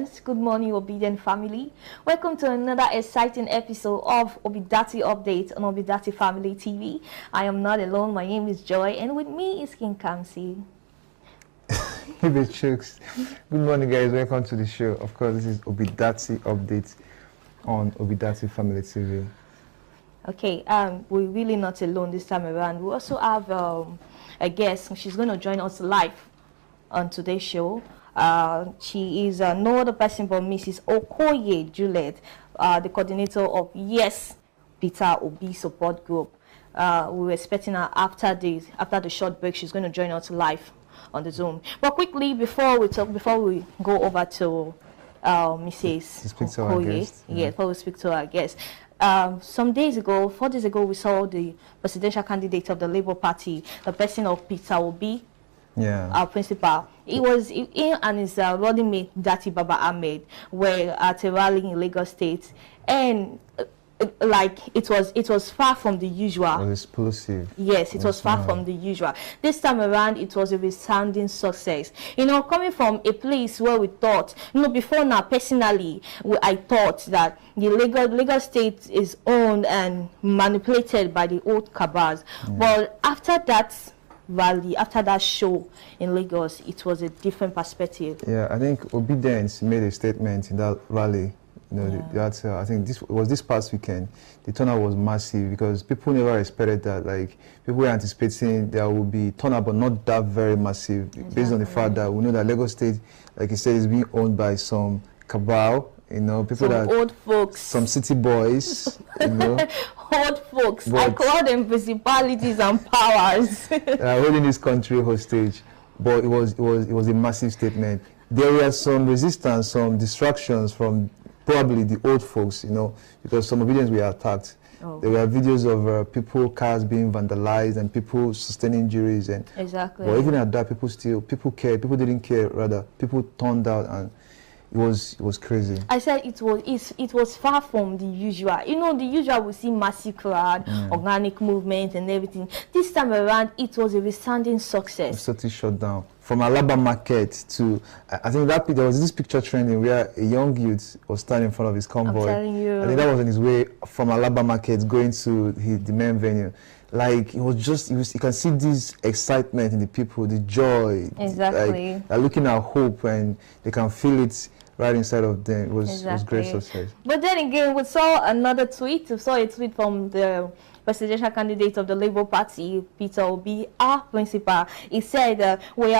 Nigerians, good morning obedient family. Welcome to another exciting episode of Obidatti Update on Obidatti Family TV. I am not alone, my name is Joy, and with me is King Kamsi. Hey chicks. Good morning guys, welcome to the show. Of course, this is Obidatti Update on Obidatti Family TV. Okay, we're really not alone this time around. We also have a guest. She's going to join us live on today's show. She is no other person but Mrs. Okoye Juliet, the coordinator of Yes Peter Obi Support Group. We were expecting her after the short break. She's going to join us live on the Zoom. But quickly, before we go over to Mrs. Okoye, before we speak to our guest. Some days ago, 4 days ago, we saw the presidential candidate of the Labour Party, the person of Peter Obi, our principal. He and his running mate, Dati Baba Ahmed, were at a rally in Lagos State, and like it was far from the usual. It was explosive. Yes, it was far from the usual. This time around, it was a resounding success. You know, coming from a place where we thought, you know, before now, personally, I thought that the Lagos State is owned and manipulated by the old cabals. But after that rally, after that show in Lagos, it was a different perspective. Yeah, I think Obidatti made a statement in that rally. You know, I think this past weekend, the turnout was massive because people never expected that. Like, people were anticipating there will be turnout, but not that very massive, based on the fact that we know that Lagos State, like you said, is being owned by some cabal. You know, people some old folks, some city boys. You know, old folks. But I call them principalities and powers. Holding this country hostage, but it was a massive statement. There were some resistance, some distractions from probably the old folks, you know, because some Obedients were attacked. There were videos of cars being vandalized and people sustaining injuries. And exactly. But even at that, people cared. People didn't care. Rather, people turned out, and it was crazy. I said it was far from the usual. You know, the usual we see massive crowd, organic movement, and everything. This time around, it was a resounding success. It's totally shut down. From Alaba Market to, I think there was this picture trending where a young youth was standing in front of his convoy. I'm telling you. I think that was on his way from Alaba Market going to the main venue. Like, you can see this excitement in the people, the joy. Exactly. Like, they're looking at hope and they can feel it right inside of them. It was great success. But then again, we saw another tweet. We saw a tweet from the presidential candidate of the Labour Party, Peter Obi, our principal. He said, what we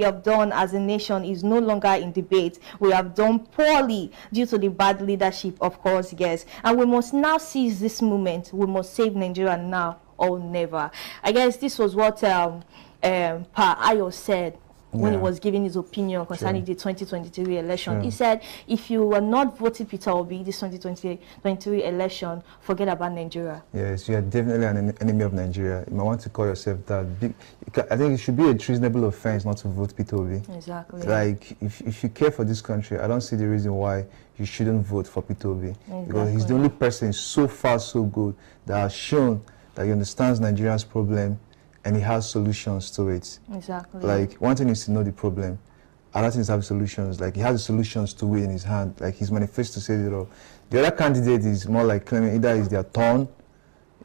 have done as a nation is no longer in debate. We have done poorly due to the bad leadership, of course, yes. And we must now seize this moment. We must save Nigeria now or never. I guess this was what Pa Ayo said when he was giving his opinion concerning the 2023 election. He said, if you were not voting Peter Obi this 2023 election, forget about Nigeria. Yes, you are definitely an enemy of Nigeria. You might want to call yourself that. I think it should be a treasonable offense not to vote Peter Obi. Exactly. Like, if you care for this country, I don't see the reason why you shouldn't vote for Peter Obi. Exactly. Because he's the only person so far so good that has shown that he understands Nigeria's problem and he has solutions to it. Exactly. Like, one thing is to know the problem. Other things have solutions. Like, he has the solutions to it in his hand. Like, his manifesto says it all. The other candidate is more like claiming either it's their turn,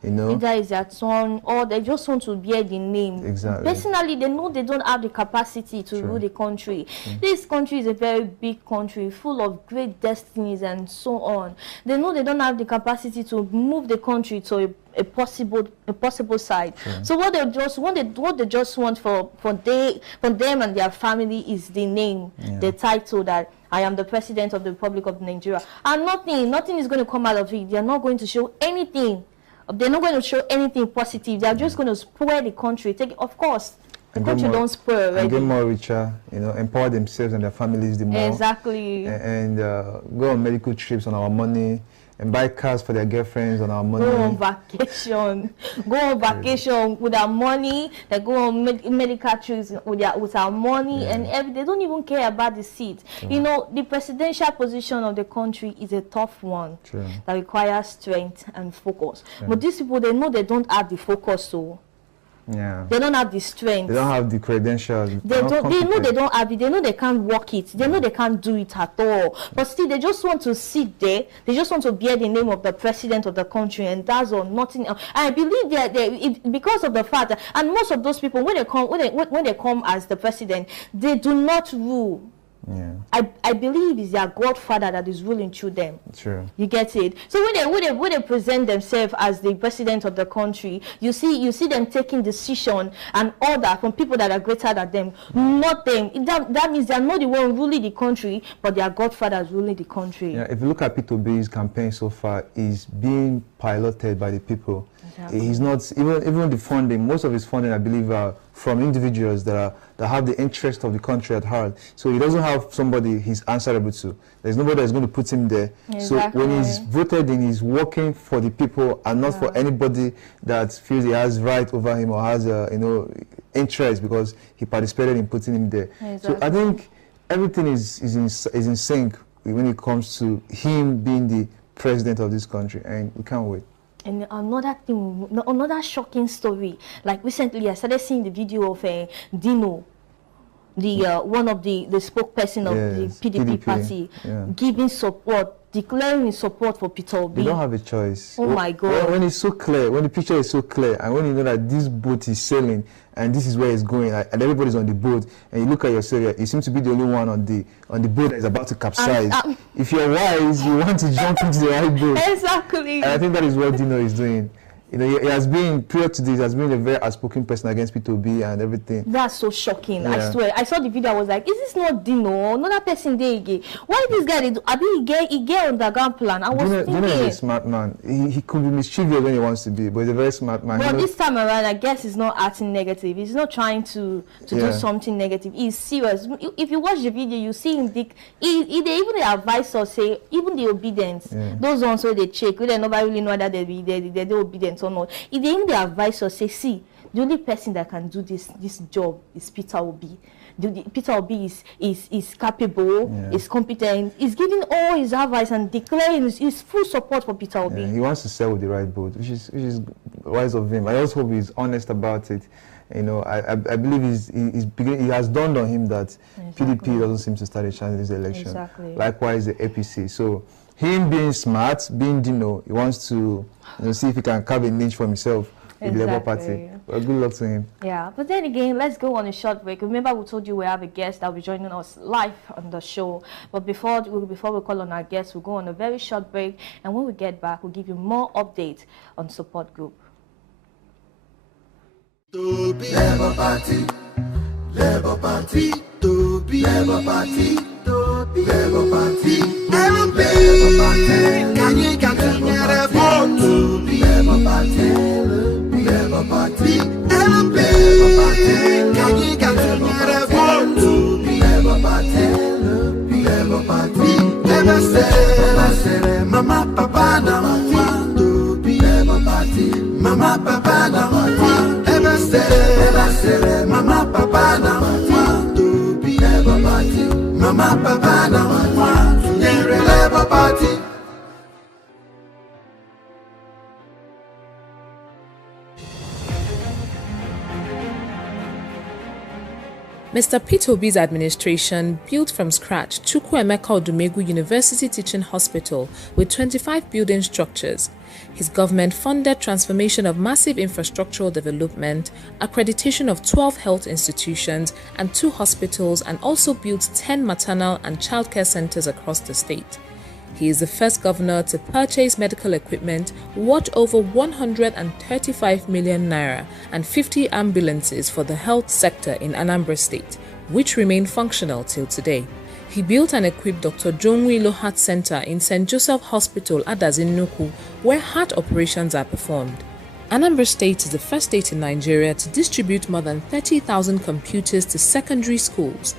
you know. Either it's their turn, or they just want to bear the name. Exactly. Personally, they know they don't have the capacity to rule the country. This country is a very big country, full of great destinies and so on. They know they don't have the capacity to move the country to a possible side. So what they just want for them and their family is the name, the title that I am the president of the Republic of Nigeria, and nothing is going to come out of it. They are not going to show anything. They're not going to show anything positive. They are just going to spoil the country. Of course, the country don't spoil already. And get more richer, you know, empower themselves and their families the more. Exactly. And go on medical trips on our money, and buy cars for their girlfriends on our money. Go on vacation with our money. They go on medical trips with our money, and they don't even care about the seat. You know, the presidential position of the country is a tough one that requires strength and focus. But these people, they know they don't have the focus, so Yeah. They don't have the strength. They don't have the credentials. They know they don't have it. They know they can't work it. They know they can't do it at all. But still, they just want to sit there. They just want to bear the name of the president of the country, and that's all, nothing else. I believe that because of the fact that, and most of those people, when they come as the president, they do not rule. Yeah. I believe it's their Godfather that is ruling through them. True. You get it? So when they present themselves as the president of the country, you see them taking decision and order from people that are greater than them, not them. That means they are not the one ruling the country, but their Godfather is ruling the country. Yeah, if you look at Peter Obi's campaign so far, he's being piloted by the people. Exactly. He's not even the funding. Most of his funding, I believe, are from individuals that have the interest of the country at heart. So he doesn't have somebody he's answerable to. There's nobody that's going to put him there. Exactly. So when he's voted in, he's working for the people and not for anybody that feels he has right over him or has interest because he participated in putting him there. Exactly. So I think everything is in sync when it comes to him being the president of this country, and we can't wait. And another thing, another shocking story. Like recently, I started seeing the video of Dino, one of the spokesperson of the PDP party, giving support, declaring his support for Peter Obi. They don't have a choice. Oh my God! When it's so clear, when the picture is so clear, and when you know that this boat is sailing and this is where it's going, and everybody's on the boat, and you look at yourself, you seem to be the only one on the boat that is about to capsize. If you're wise, you want to jump into the right boat. Exactly. And I think that is what Dino is doing. You know, he has been, prior to this, has been a very outspoken person against Peter Obi and everything. That's so shocking, I swear. I saw the video, I was like, is this not Dino? Another person there again. Why this guy, he get underground plan? I was thinking. Dino is a smart man. He could be mischievous when he wants to be, but he's a very smart man. But this time around, I guess he's not acting negative. He's not trying to do something negative. He's serious. If you watch the video, you see him, they even the advisor say, even the obedience, those ones where they check, where they nobody really know whether they're obedient or not. If they even the advisor say, see, the only person that can do this job is Peter Obi. Peter Obi is capable, is competent, is giving all his advice and declaring his full support for Peter Obi. He wants to sell with the right boat, which is wise of him. I also hope he's honest about it. You know, I believe he has dawned on him that PDP doesn't seem to stand a chance in this election. Exactly. Likewise, the APC. So him being smart, being Dino, he wants to see if he can carve a niche for himself with the Labour Party. Well, good luck to him. Yeah, but then again, let's go on a short break. Remember, we told you we have a guest that will be joining us live on the show. But before we call on our guest, we'll go on a very short break. And when we get back, we'll give you more updates on support group. Labour Party, Labour Party, Labour Party, Labour Party, Labour Party, can you get a vote? Labour Party, Labour Party, Labour Party, can you get a vote? Labour Party, Labour Party, Labour say, Mama, Papa, Nama, Labour Party, Mama, Papa, Nama, Labour say, Mama, Papa, Nama, Labour Party, Mama, Papa, Nama, Labour Party. Mr. Peter Obi's administration built from scratch Chukwuemeka Odumegwu University Teaching Hospital with 25 building structures. His government funded transformation of massive infrastructural development, accreditation of 12 health institutions and 2 hospitals, and also built 10 maternal and childcare centers across the state. He is the first governor to purchase medical equipment worth over 135 million naira and 50 ambulances for the health sector in Anambra State, which remain functional till today. He built and equipped Dr. Jonwilo Heart Center in St. Joseph Hospital, Adazinnuku, where heart operations are performed. Anambra State is the first state in Nigeria to distribute more than 30,000 computers to secondary schools.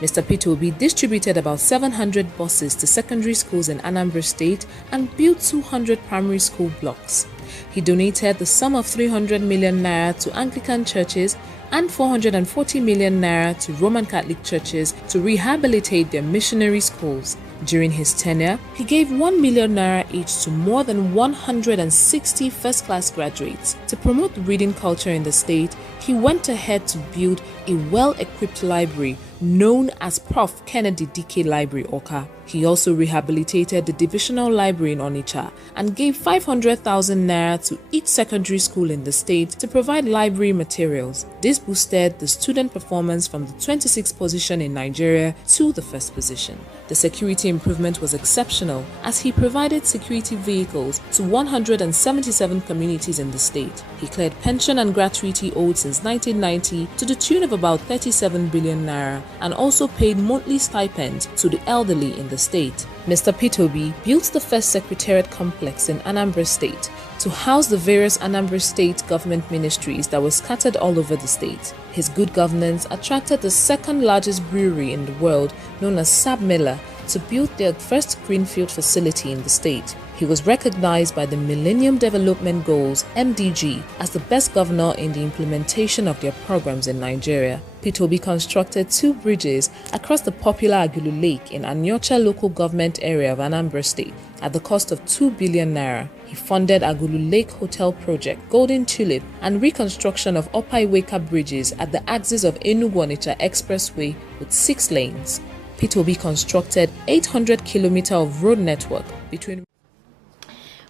Mr. Peter Obi distributed about 700 buses to secondary schools in Anambra State and built 200 primary school blocks. He donated the sum of 300 million naira to Anglican churches and 440 million naira to Roman Catholic churches to rehabilitate their missionary schools. During his tenure, he gave 1 million naira each to more than 160 first-class graduates. To promote reading culture in the state, he went ahead to build a well-equipped library known as Prof. Kennedy DK Library, Oka. He also rehabilitated the divisional library in Onitsha and gave 500,000 naira to each secondary school in the state to provide library materials. This boosted the student performance from the 26th position in Nigeria to the first position. The security improvement was exceptional as he provided security vehicles to 177 communities in the state. He cleared pension and gratuity owed since 1990 to the tune of about 37 billion naira and also paid monthly stipends to the elderly in the state. Mr. Pitobi built the first secretariat complex in Anambra State to house the various Anambra State government ministries that were scattered all over the state. His good governance attracted the second largest brewery in the world, known as Sab Miller, to build their first greenfield facility in the state. He was recognized by the Millennium Development Goals (MDG) as the best governor in the implementation of their programs in Nigeria. Pitobi constructed 2 bridges across the popular Agulu Lake in Anyocha local government area of Anambra State at the cost of 2 billion naira. He funded Agulu Lake Hotel Project, Golden Tulip, and reconstruction of Opaiweka bridges at the axis of Enugu-Onitsha Expressway with 6 lanes. Pitobi constructed 800 kilometers of road network between.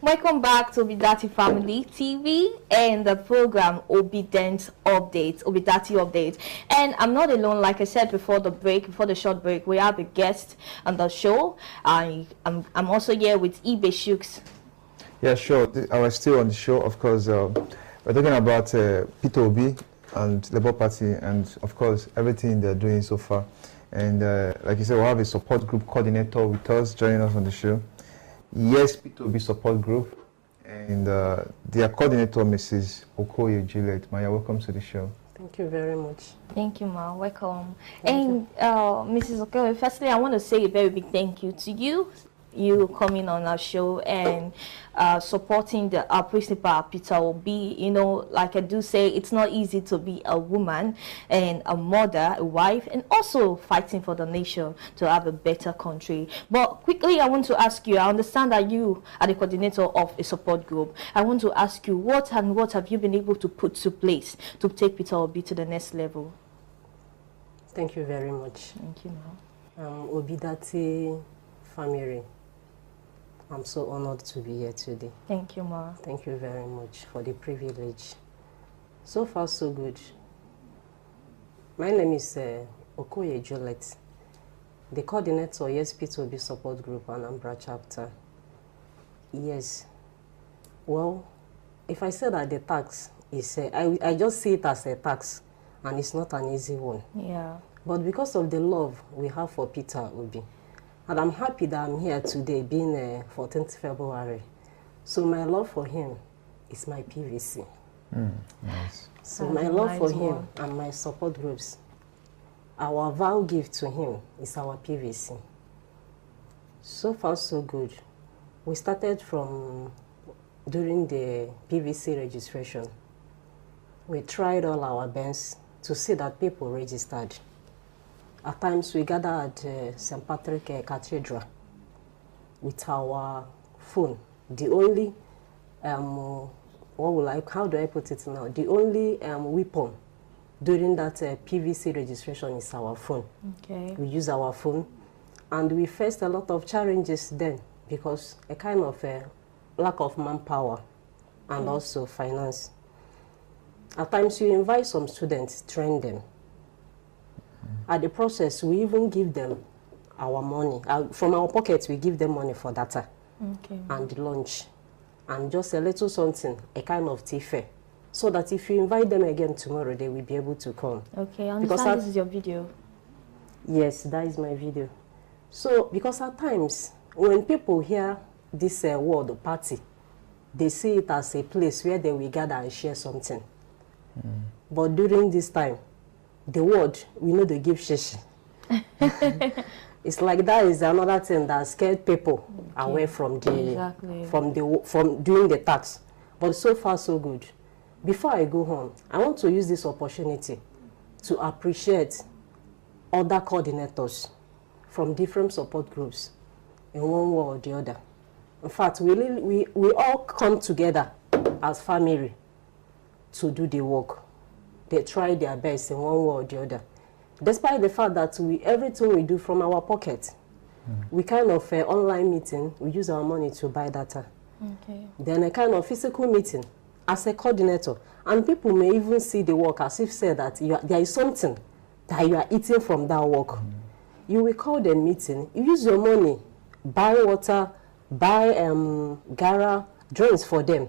Welcome back to Obidatti Family TV and the program Obidatti Update. And I'm not alone, like I said before the short break, we have a guest on the show. I'm also here with Ibe Shooks. Yeah, sure. I was still on the show, of course. We're talking about Pitobi and Labour Party and, of course, everything they're doing so far. And like you said, we'll have a support group coordinator with us, joining us on the show. Yes, Pitobi support group, and their coordinator, Mrs. Okoye Juliet. Maya, welcome to the show. Thank you very much. Thank you, Ma. Welcome. And Mrs. Okoye, firstly, I want to say a very big thank you to you coming on our show and supporting our principal, Peter Obi. You know, like I do say, it's not easy to be a woman and a mother, a wife, and also fighting for the nation to have a better country. But quickly, I want to ask you, I understand that you are the coordinator of a support group. I want to ask you, what have you been able to put to place to take Peter Obi to the next level? Thank you very much. Thank you, Ma. Obidatti family. I'm so honored to be here today. Thank you, Ma. Thank you very much for the privilege. So far, so good. My name is Okoye Juliet, the coordinator, Yes P2B Support Group, Anambra Chapter. Yes. Well, if I say that the tax is, I just see it as a tax, and it's not an easy one. Yeah. But because of the love we have for Peter Obi, and I'm happy that I'm here today, being 14th February. So my love for him is my PVC. Nice. So my love for him and my support groups, our vow gift to him is our PVC. So far, so good. We started from during the PVC registration. We tried all our best to see that people registered. At times, we gather at St. Patrick Cathedral with our phone. The only, how do I put it now? The only weapon during that PVC registration is our phone. Okay. We use our phone, and we faced a lot of challenges then because a kind of lack of manpower and also finance. At times, you invite some students, train them. At the process, we even give them our money. From our pockets, we give them money for data and lunch and just a little something, a kind of tea fare, so that if you invite them again tomorrow, they will be able to come. Okay, I understand this is your video. Yes, that is my video. So, because at times, when people hear this word, party, they see it as a place where they will gather and share something. But during this time, the word, we know they give shishi. It's like that is another thing that scared people away from the from doing the tax. But so far so good. Before I go home, I want to use this opportunity to appreciate other coordinators from different support groups in one way or the other. In fact, we all come together as family to do the work. They try their best in one way or the other. Despite the fact that everything we do from our pocket, we kind of online meeting, we use our money to buy data. Okay. Then a kind of physical meeting as a coordinator. And people may even see the work as if say that there is something that you are eating from that work. You will call the meeting, you use your money, buy water, buy gara, drinks for them.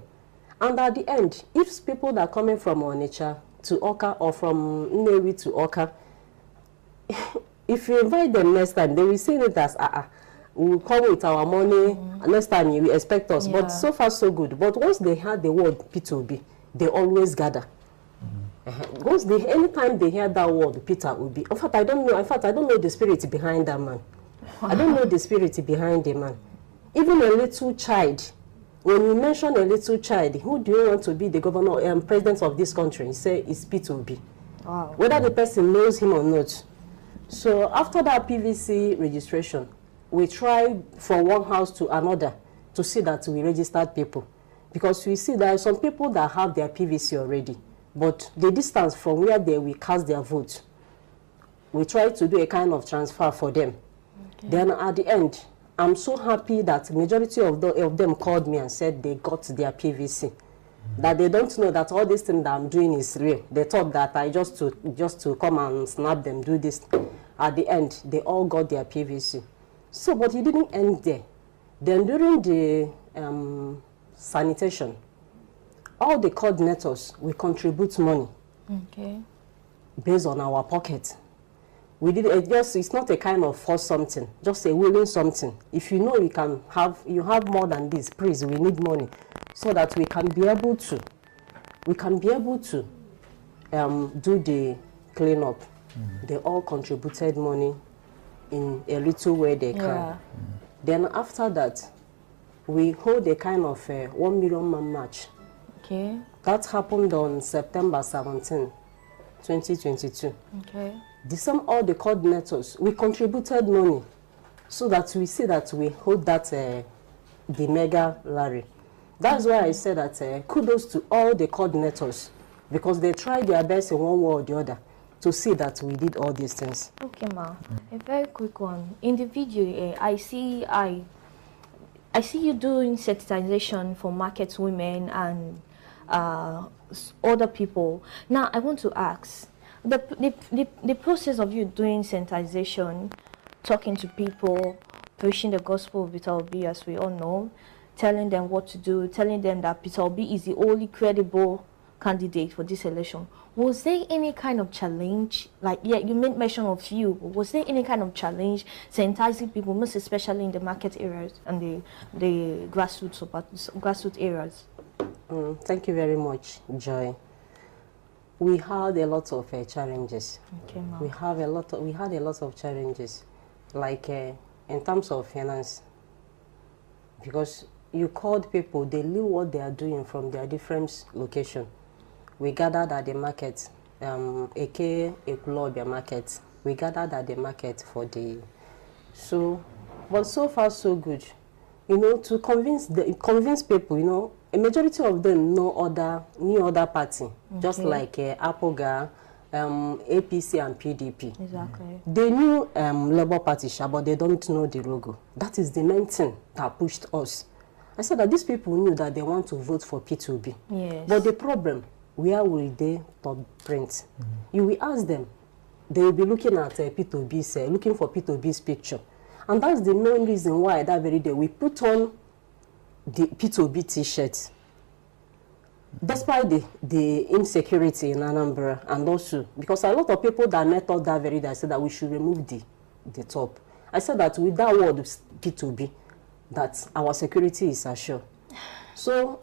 And at the end, if people that are coming from Onitsha to Oka or from Nnewi to Oka, if you invite them next time, they will see it as, we will come with our money, next time you will expect us. Yeah. But so far, so good. But once they heard the word P2B, they always gather. Once anytime they hear that word, Peter will be. In fact, I don't know the spirit behind that man. I don't know the spirit behind the man. Even a little child, when you mention a little child, who do you want to be the governor and president of this country? You say it's P2B. Wow. Whether the person knows him or not. So after that PVC registration, we try from one house to another to see that we registered people. Because we see there are some people that have their PVC already, but the distance from where they will cast their vote, we try to do a kind of transfer for them. Okay. Then at the end, I'm so happy that majority of them called me and said they got their PVC. That they don't know that all this thing that I'm doing is real. They thought that I just to come and snap them, do this. At the end, they all got their PVC. So, but it didn't end there. Then during the sanitation, all the coordinators will contribute money. Okay. Based on our pocket. We did it it's not a kind of force something, just a willing something. If you know you have more than this, please, we need money so that we can be able to do the cleanup. They all contributed money in a little way they can. Then after that, we hold a kind of 1 million man march. Okay. That happened on September 17, 2022. Okay. All the coordinators, we contributed money so that we see that we hold that the mega rally. That's why I said that kudos to all the coordinators, because they tried their best in one way or the other to see that we did all these things. Okay, ma. A very quick one. In the video, I see you doing sensitization for market women and other people. Now, I want to ask, the process of you doing sensitization, talking to people, preaching the gospel of Peter Obi, as we all know, telling them what to do, telling them that Peter Obi is the only credible candidate for this election. Was there any kind of challenge? Like, yeah, you made mention of you, but was there any kind of challenge sensitizing people, most especially in the market areas and the grassroots areas? Thank you very much, Joy. We had a lot of challenges. Okay, we had a lot of challenges, like in terms of finance, because you called people, they knew what they are doing from their different locations. We gathered at the market, Ekulobia market. We gathered at the market for but so far so good. You know, to convince people, you know, a majority of them knew other party, just like APOGA, APC and PDP. Exactly. They knew Labour Party, but they don't know the logo. That is the main thing that pushed us. I said that these people knew that they want to vote for P2B. Yes. But the problem, where will they top print? You will ask them, they will be looking at P2B's, looking for P2B's picture. And that's the main reason why that very day we put on the P2B t-shirt. Despite the insecurity in Anambra, and also because a lot of people that met us that very day said that we should remove the top. I said that with that word P2B, that our security is assured. So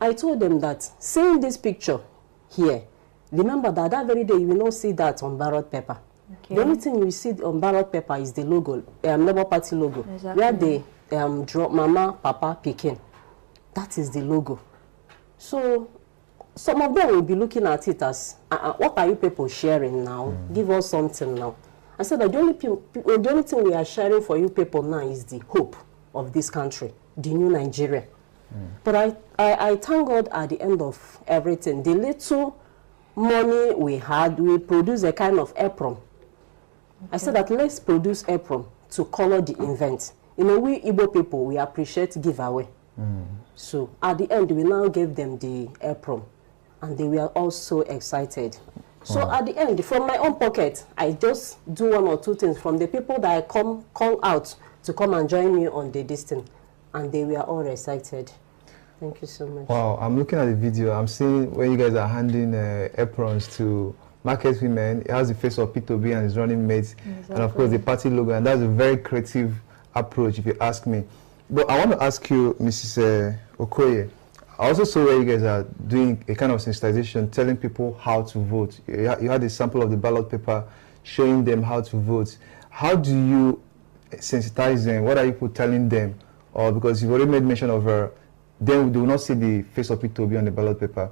I told them that seeing this picture here, remember that very day you will not see that on ballot paper. Okay. The only thing you see on ballot paper is the logo, Labour Party logo, exactly. Where they draw Mama, Papa, Pekin. That is the logo. So some of them will be looking at it as, what are you people sharing now? Give us something now. I said that the only thing we are sharing for you people now is the hope. of this country, the new Nigeria. But I thank God at the end of everything, the little money we had, we produced a kind of apron. Okay. I said that let's produce apron to color the event. You know, we Igbo people, we appreciate giveaway. So at the end, we now gave them the apron, and they were all so excited. So at the end, from my own pocket, I just do 1 or 2 things from the people that I call out to come and join me on the distance, and they were all excited. Thank you so much. Wow, I'm looking at the video. I'm seeing where you guys are handing aprons to market women. It has the face of P2B and his running mates, and of course the party logo, and that's a very creative approach, if you ask me. But I want to ask you, Mrs. Okoye, I also saw where you guys are doing a kind of sensitization, telling people how to vote. You had a sample of the ballot paper showing them how to vote. How do you sensitize them? What are you telling them? Or because you've already made mention of her, then they will not see the face of P2B on the ballot paper.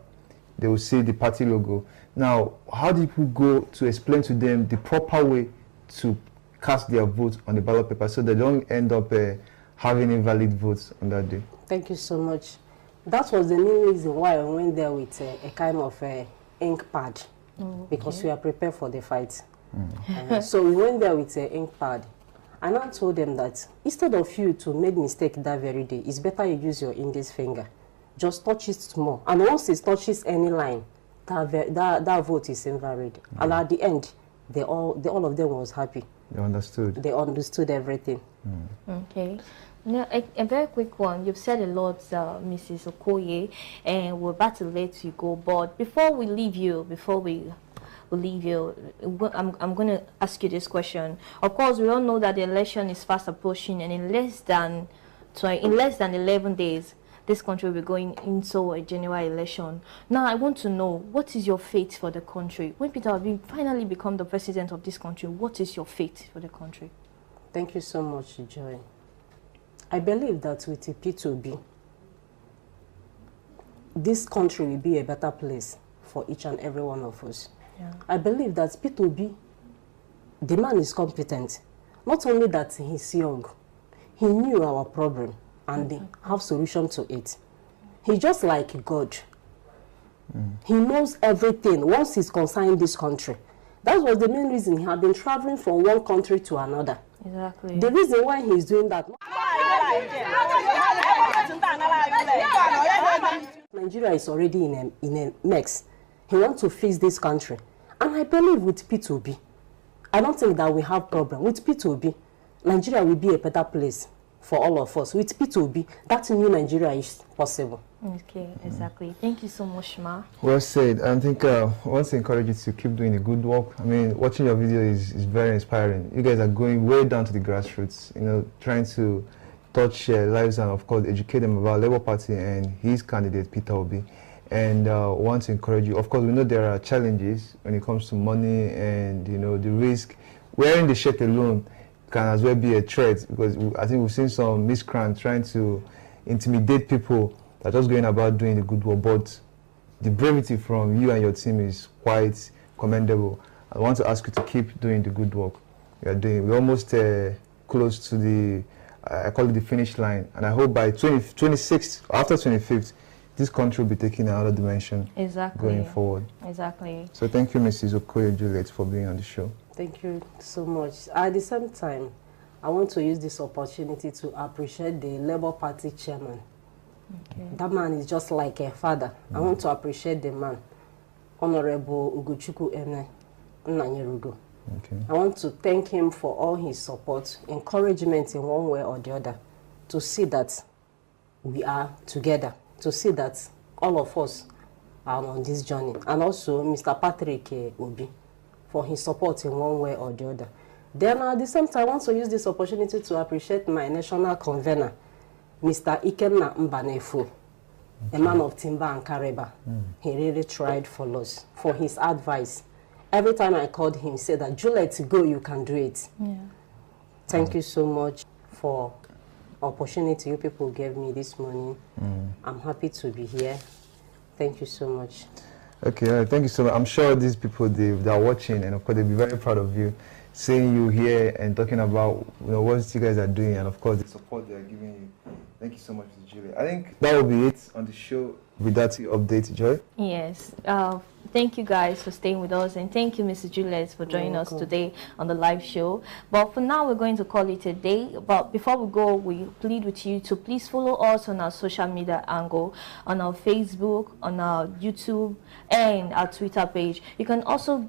They will see the party logo. Now, how do you go to explain to them the proper way to cast their vote on the ballot paper so they don't end up having invalid votes on that day? Thank you so much. That was the main reason why I went there with a kind of ink pad, because we are prepared for the fight. So we went there with an ink pad, and I told them that instead of you to make mistake that very day, it's better you use your index finger. Just touch it small, and once it touches any line, that vote is invalid. And at the end, all of them was happy. They understood. They understood everything. Okay. Now, a very quick one. You've said a lot, Mrs. Okoye, and we're about to let you go. But before we leave you, I'm going to ask you this question. Of course, we all know that the election is fast approaching, and in less than 11 days, this country will be going into a general election. Now, I want to know, what is your fate for the country? When Peter Obi finally become the president of this country, what is your fate for the country? Thank you so much, Joy. I believe that with the P2B, this country will be a better place for each and every one of us. Yeah. I believe that P2B, the man is competent. Not only that he's young, he knew our problem and have solution to it. He's just like God. He knows everything once he's concerned this country. That was the main reason he had been traveling from one country to another. Exactly. The reason why he's doing that. Nigeria is already in a mess. He wants to fix this country. And I believe with P2B, I don't think that we have problem. With P2B, Nigeria will be a better place for all of us. With P2B, that new Nigeria is possible. Okay, exactly. Thank you so much, Ma. Well said. I think I want to encourage you to keep doing the good work. I mean, watching your video is very inspiring. You guys are going way down to the grassroots, you know, trying to touch lives and, of course, educate them about Labour Party and his candidate, Peter Obi. And want to encourage you. Of course, we know there are challenges when it comes to money and, you know, the risk. Wearing the shirt alone can as well be a threat, because I think we've seen some miscreants trying to intimidate people that are just going about doing the good work. But the bravery from you and your team is quite commendable. I want to ask you to keep doing the good work you are doing. We're almost close to the, I call it the finish line. And I hope by 26th, after 25th, this country will be taking another dimension going forward. Exactly. So thank you, Mrs. Okoye Juliet, for being on the show. Thank you so much. At the same time, I want to use this opportunity to appreciate the Labour Party chairman. Okay. That man is just like a father. I want to appreciate the man, Honorable Ugochukwu Ene Nnayerugo. Okay. I want to thank him for all his support, encouragement in one way or the other, to see that we are together, to see that all of us are on this journey. And also Mr. Patrick Obi for his support in one way or the other. Then at the same time, I want to use this opportunity to appreciate my national convener, Mr. Ikenna Mbanefu, a man of timber and Kareba. He really tried for us, for his advice. Every time I called him, he said that, Juliet, go, you can do it. Yeah. Thank you so much for opportunity you people gave me this morning. I'm happy to be here. Thank you so much. Okay, thank you so much. I'm sure these people, they are watching, and of course they'll be very proud of you. seeing you here and talking about what you guys are doing, and of course the support they are giving you. Thank you so much, Ms. Julia. I think that will be it on the show. Obidatti update, Joy. Yes. Thank you guys for staying with us, and thank you, Mrs. Juliet, for joining us today on the live show. But for now, we're going to call it a day. But before we go, we plead with you to please follow us on our social media angle, on our Facebook, on our YouTube, and our Twitter page. You can also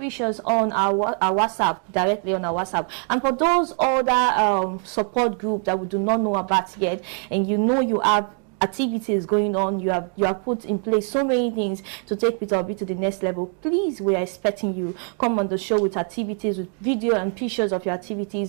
reach us on our WhatsApp, directly on our WhatsApp. And for those other support group that we do not know about yet, and you have activities going on, you have put in place so many things to take Peter Obi to the next level, please, we are expecting you. Come on the show with activities, with video and pictures of your activities,